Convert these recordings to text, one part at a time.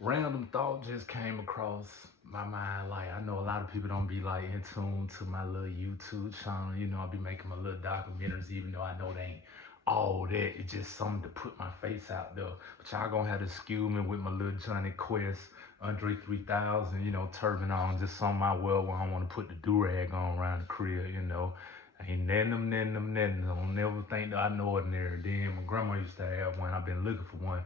Random thought just came across my mind. Like, I know a lot of people don't be like in tune to my little YouTube channel. You know, I be making my little documentaries, even though I know they ain't all that. It's just something to put my face out there. But y'all gonna have to excuse me with my little Johnny Quest, Andre 3000, turban on, just something I wear when I want to put the do-rag on around the crib. Ain't nothing. Don't never think that I know ordinary. Then my grandma used to have one. I've been looking for one.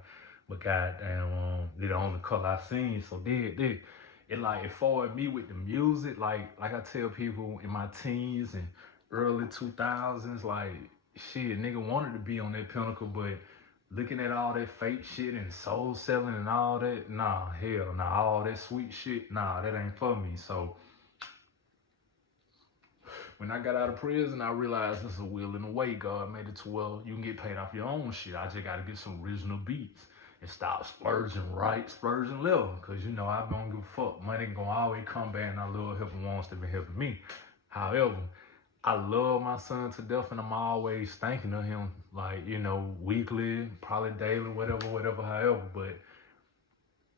But goddamn, they the only color I seen. So it like it forwarded me with the music. Like I tell people in my teens and early 2000s, like shit, nigga wanted to be on that pinnacle, but looking at all that fake shit and soul selling and all that, nah, hell, nah, all that sweet shit, nah, that ain't for me. So when I got out of prison, I realized it's a will and a way. God made it to where you can get paid off your own shit. I just gotta get some original beats and stop splurging right, splurging left. Cause I don't give a fuck. Money gonna always come back and I love helping ones that been helping me. However, I love my son to death and I'm always thinking of him, like, weekly, probably daily, whatever, however. But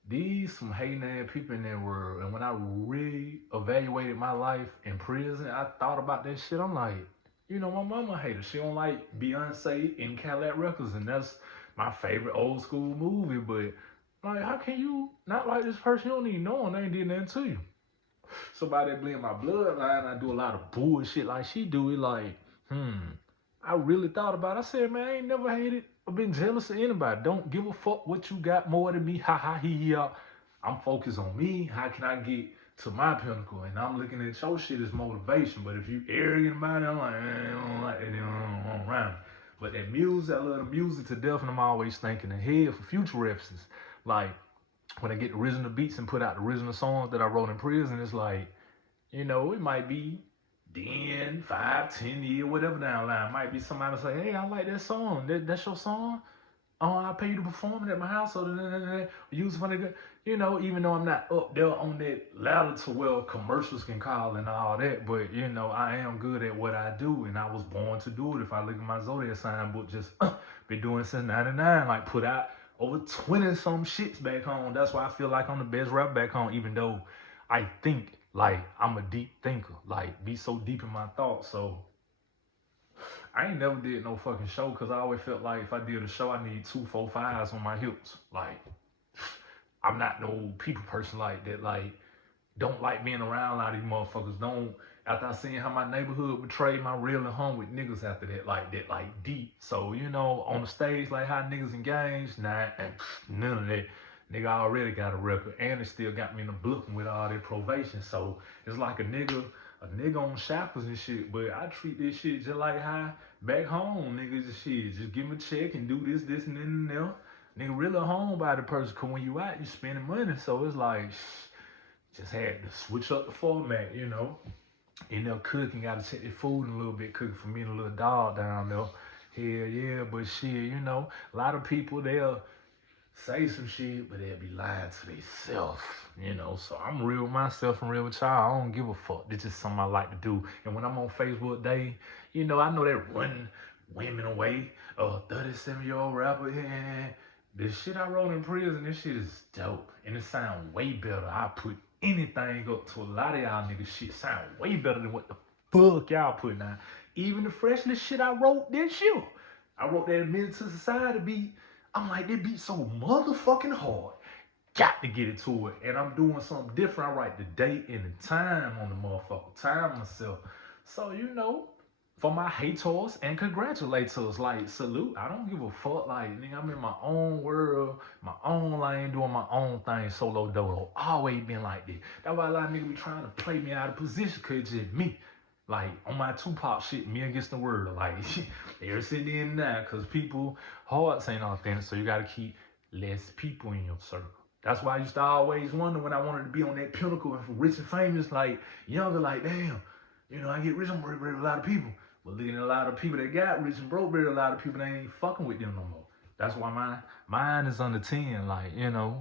these some hating ass people in that world. And when I re-evaluated my life in prison, I thought about that shit. I'm like, my mama hater. She don't like Beyonce and Cadillac Records, and that's my favorite old school movie. But like, how can you not like this person? You don't even know them. They ain't did nothing to you. Somebody that blend my bloodline, I do a lot of bullshit like she do it. Like, I really thought about it. I said, man, I ain't never hated or been jealous of anybody. Don't give a fuck what you got more than me. Ha ha he he. I'm focused on me. How can I get to my pinnacle? And I'm looking at your shit as motivation. But if you arrogant about it, I'm like, I don't like that. I don't around. But that music, I love the music to death, and I'm always thinking ahead for future references. Like when I get the original beats and put out the original songs that I wrote in prison, it's like, it might be then 5, 10 years, whatever down the line. Might be somebody say, hey, I like that song. That's your song? Oh, I pay you to perform it at my house. So use it for the, even though I'm not up there on that ladder to where commercials can call and all that, but I am good at what I do, and I was born to do it. If I look at my zodiac sign book, just been doing it since '99, like put out over 20 some shits back home. That's why I feel like I'm the best rapper back home, even though I think like I'm a deep thinker, like be so deep in my thoughts. So I ain't never did no fucking show because I always felt like if I did a show, I need 2, 4, 5s on my hips. Like, I'm not no people person like that. Like, don't like being around a lot of these motherfuckers. Don't, after I seen how my neighborhood betrayed my real and home with niggas after that, like deep. So, on the stage, like how niggas in gangs, nah, none of that. Nigga already got a record and it still got me in the book with all that probation. So it's like a nigga on shackles and shit, but I treat this shit just like how back home niggas and shit. Just give me a check and do this, and then. Nigga really a homebody person, cause when you out, you spending money. So it's like, just had to switch up the format. In there cooking, gotta check the food in a little bit, cooking for me and a little dog down there. Hell yeah, but shit, a lot of people, they'll say some shit, but they'll be lying to themselves. So I'm real with myself and real with y'all. I don't give a fuck. It's just something I like to do. And when I'm on Facebook Day, I know they're running women away. 37-year-old rapper. Yeah. The shit I wrote in prison, this shit is dope. And it sound way better. I put anything up to a lot of y'all niggas shit sound way better than what the fuck y'all putting out. Even the freshest shit I wrote this year. I wrote that Admitted to Society beat. I'm like, that beat so motherfucking hard. Got to get it to it. And I'm doing something different. I write the date and the time on the motherfucker. Time myself. So, for my haters and congratulators, like, salute. I don't give a fuck. Like, nigga, I'm in my own world, my own lane, doing my own thing, solo dolo. Always been like this. That's why a lot of niggas be trying to play me out of position, cause it's just me. Like, on my Tupac shit, me against the world. Like, they're sitting in now, cause people, hearts ain't authentic, so you gotta keep less people in your circle. That's why I used to always wonder when I wanted to be on that pinnacle and rich and famous, like, younger, like, damn, I get rich, I'm worried with a lot of people. But looking at a lot of people that got rich and broke, a lot of people that ain't fucking with them no more. That's why mine is under 10, like,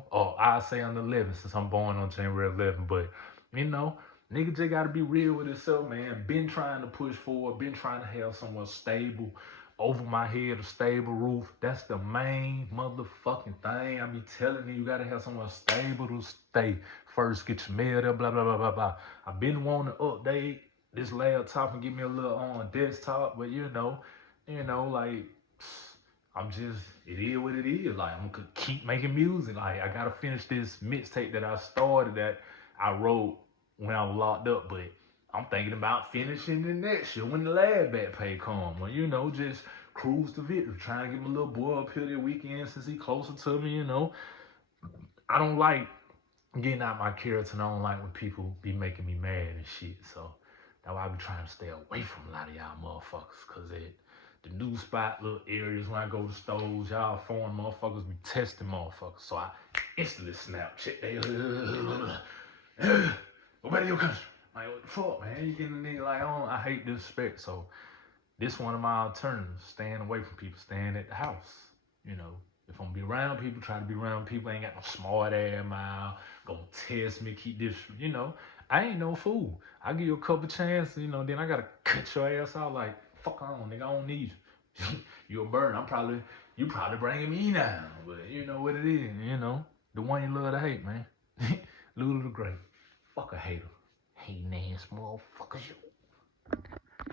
or I say under 11 since I'm born on January 11. But, nigga just gotta be real with himself, man. Been trying to push forward, been trying to have somewhere stable, over my head, a stable roof. That's the main motherfucking thing. I be telling you, you gotta have somewhere stable to stay. First, get your mail there, blah, blah, blah, blah, blah. I've been wanting to update this laptop and get me a little on desktop, but like, I'm just, it is what it is. Like, I'm gonna keep making music. Like, I gotta finish this mixtape that I started that I wrote when I was locked up, but I'm thinking about finishing the next year when the lab back pay come. Or, just cruise to victory. Trying to get my little boy up here the weekend since he closer to me, I don't like getting out my character, and I don't like when people be making me mad and shit. So that's why I be trying to stay away from a lot of y'all motherfuckers. Cause the new spot, little areas when I go to stores, y'all foreign motherfuckers be testing motherfuckers. So I instantly Snapchat. Where your country? Like, what the fuck, man? You getting a nigga like, oh, I hate disrespect. So this one of my alternatives, staying away from people, staying at the house. If I'm gonna be around people, try to be around people. I ain't got no smart ass mouth, gonna test me, keep this, I ain't no fool. I give you a couple chances, then I gotta cut your ass out like, fuck on, nigga, I don't need you. You a burn. You probably bringing me down, but you know what it is, the one you love to hate, man. Lulu the Great. Fuck a hater. Hating ass motherfuckers, you.